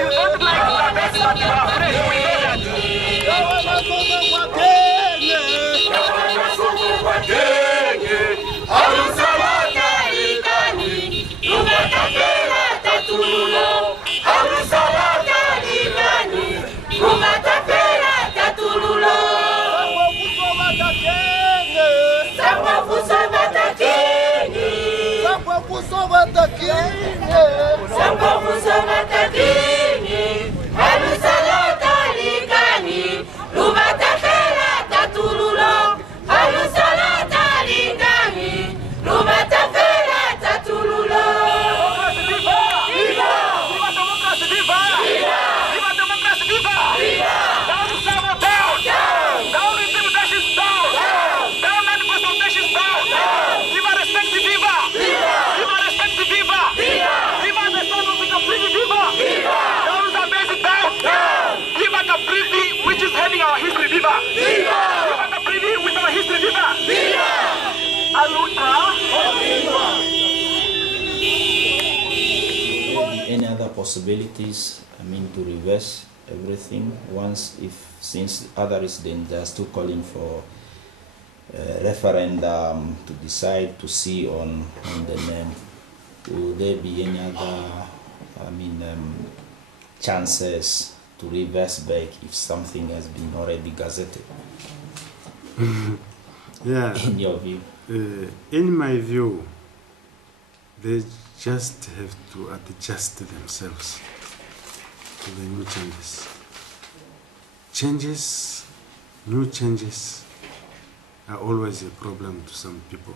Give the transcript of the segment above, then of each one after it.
you don't like Zabesi, but you are afraid. We know that. Any other possibilities, I mean, to reverse everything once, since others then they are still calling for referendum to decide to see on the name, will there be any other, I mean, chances to reverse back if something has been already gazetted? Yeah. In your view? In my view, they just have to adjust themselves to the new changes. New changes are always a problem to some people.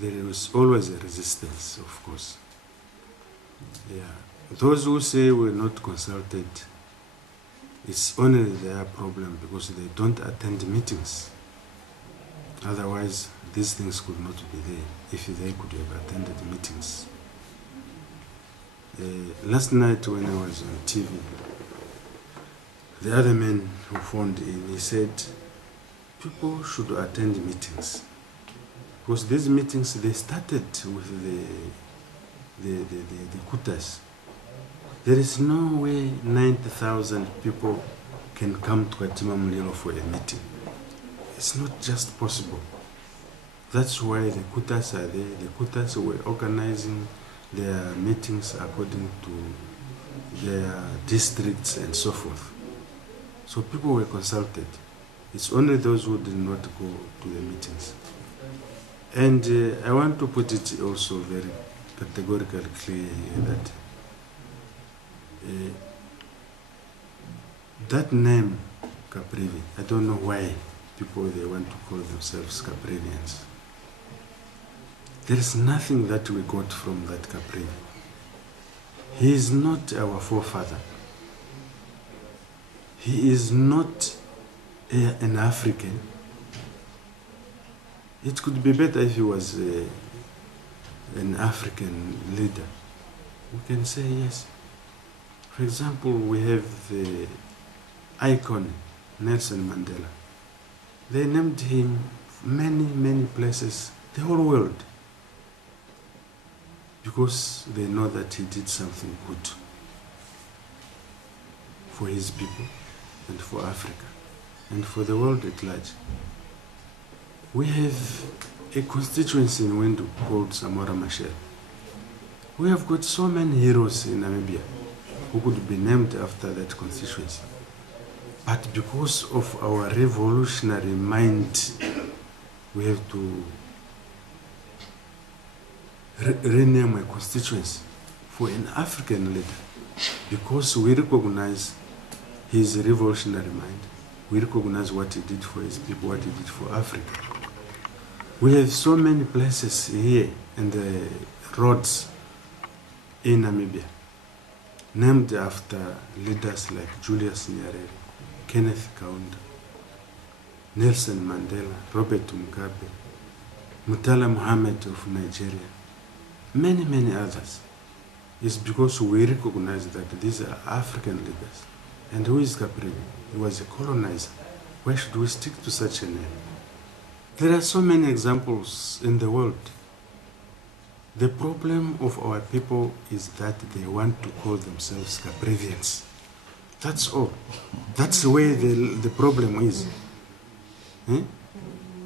There is always a resistance, of course. Yeah. Those who say we're not consulted, it's only their problem because they don't attend meetings. Otherwise, these things could not be there if they could have attended meetings. Last night when I was on TV, the other man who phoned in, he said, people should attend meetings. Because these meetings, they started with the kutas. There is no way 90,000 people can come to Katima Mulilo for a meeting. It's not just possible. That's why the kutas are there. The kutas were organizing their meetings according to their districts and so forth. So people were consulted. It's only those who did not go to the meetings. And I want to put it also very categorically clear here that that name, Caprivi, I don't know why people they want to call themselves Caprivians. There is nothing that we got from that Caprivi. He is not our forefather. He is not an African. It could be better if he was an African leader. We can say yes. For example, we have the icon Nelson Mandela. They named him many places, the whole world, because they know that he did something good for his people and for Africa and for the world at large. We have a constituency in Windhoek called Samora Machel. We have got so many heroes in Namibia who could be named after that constituency. But because of our revolutionary mind, we have to rename a constituency for an African leader, because we recognize his revolutionary mind. We recognize what he did for his people, what he did for Africa. We have so many places here in the roads in Namibia named after leaders like Julius Nyerere, Kenneth Kaunda, Nelson Mandela, Robert Mugabe, Murtala Muhammad of Nigeria, many others. It's because we recognize that these are African leaders. And who is Caprivi? He was a colonizer. Why should we stick to such a name? There are so many examples in the world. The problem of our people is that they want to call themselves Caprivians. That's all. That's where the problem is.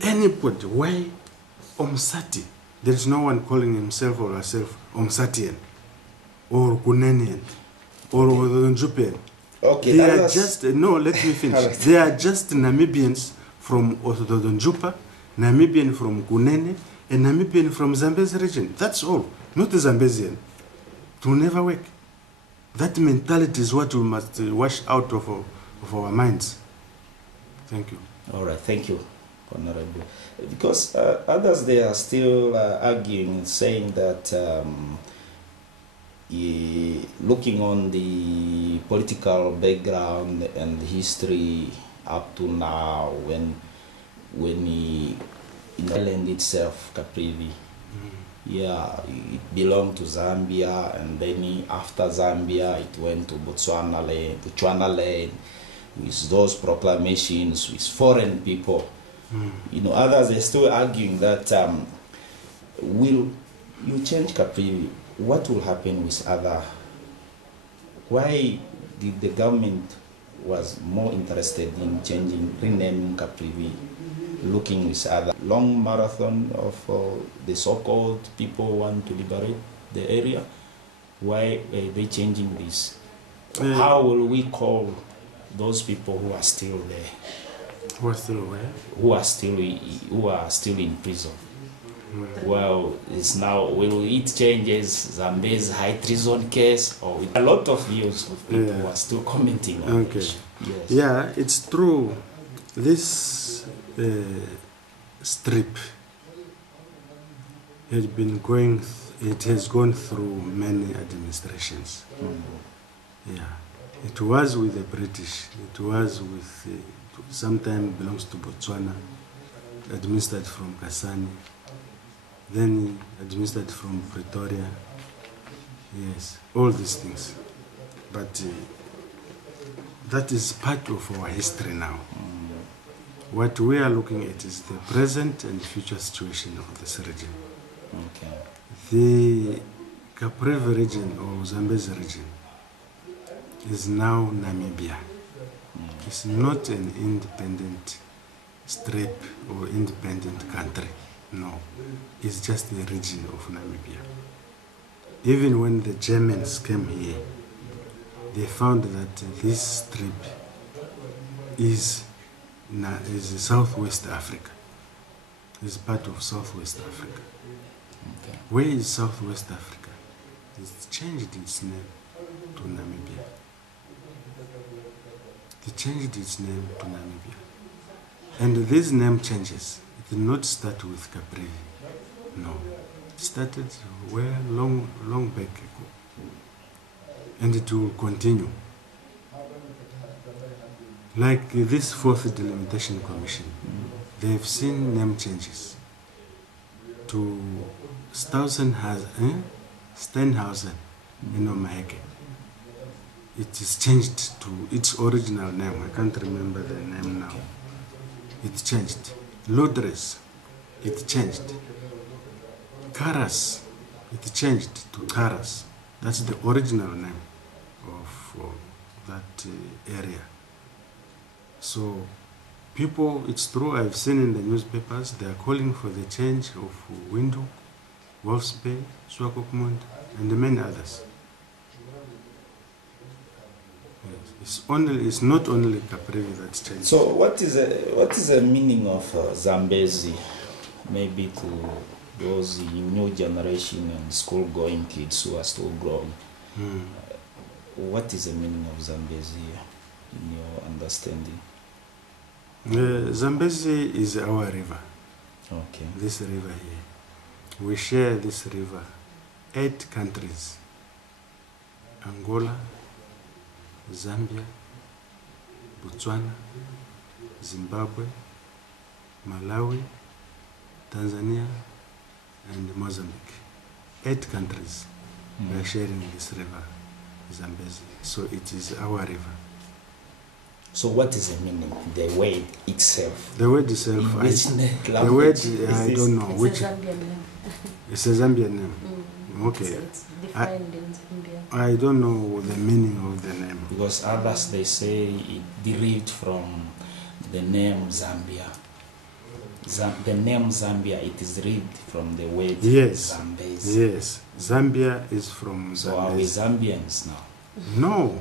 Anybody, why Omsati? There is no one calling himself or herself Omsatian or Gunenian or Njupian. Okay, they are just, no, let me finish. They are just Namibians from Njupa, Namibian from Gunene, and Namibian from Zambezi region. That's all. Not the Zambezian. It will never work. That mentality is what we must wash out of our minds. Thank you. All right, thank you, Honorable. Because others, they are still arguing, saying that looking on the political background and history up to now, when in the island itself, Caprivi, yeah, it belonged to Zambia, and then after Zambia, it went to Botswana land, with those proclamations with foreign people. You know, others are still arguing that will you change Caprivi? What will happen with other? Why did the government was more interested in changing, renaming Caprivi, looking with other long marathon of the so-called people want to liberate the area? Why are they changing this? How will we call those people who are still there? Who are still where? Who are still in prison? Well, it's now, will it changes Zambezi's high treason case? Or a lot of views of people who are still commenting on okay. it. Yes. Yeah, it's true. This strip has been it has gone through many administrations. Yeah, it was with the British. It was with sometimes belongs to Botswana, administered from Kasane, then administered from Pretoria. Yes, all these things. But that is part of our history now. What we are looking at is the present and future situation of this region. Okay. The Caprivi region or Zambezi region is now Namibia. It's not an independent strip or independent country. No, it's just the region of Namibia. Even when the Germans came here, they found that this strip is Southwest Africa. It's part of Southwest Africa. Okay. Where is Southwest Africa? It's changed its name to Namibia. They changed its name to Namibia. And these name changes, it did not start with Caprivi. No. It started long back ago. And it will continue. Like this fourth delimitation commission, they've seen name changes to Steinhausen in Omaheke. It is changed to its original name. I can't remember the name now. It changed. Lodres, it changed. Karas, it changed to Karas. That's the original name of that area. So people, it's true, I've seen in the newspapers, they are calling for the change of Windhoek, Wolf's Bay, Swakopmund, and many others. Yes. It's not only Caprivi that's changed. So what is the meaning of Zambezi, maybe to those new generation and school-going kids who are still growing? What is the meaning of Zambezi in your understanding? Zambezi is our river. Okay. This river here. We share this river 8 countries: Angola, Zambia, Botswana, Zimbabwe, Malawi, Tanzania, and Mozambique. 8 countries we are sharing this river, Zambezi. So it is our river. So what is the meaning? The word itself. The word itself. In which the word I don't know It's which. a Zambian name. It's a Zambian name. Okay. It's defined in Zambia. I don't know the meaning of the name. Because others, they say it derived from the name Zambia. The name Zambia, it is derived from the word Yes. Zambezi. Yes. Zambia is from So are we Zambia. Zambians now? No.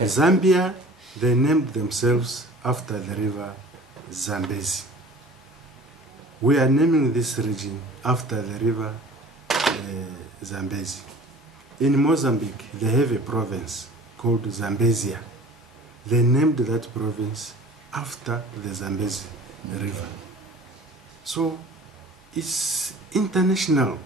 Zambia, they named themselves after the river Zambezi. We are naming this region after the river Zambezi. In Mozambique, they have a province called Zambezia. They named that province after the Zambezi River. So it's international.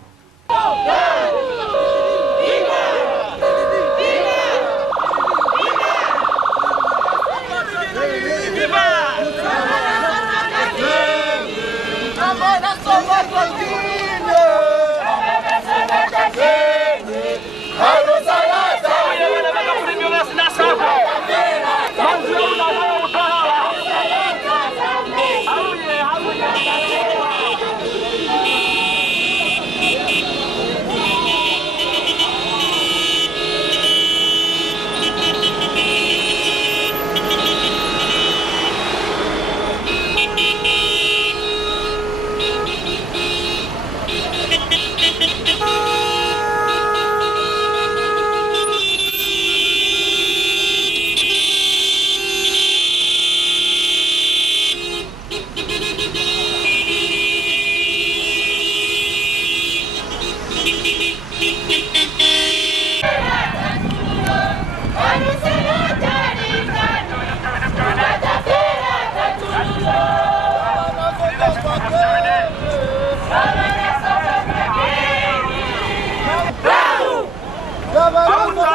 Hakuna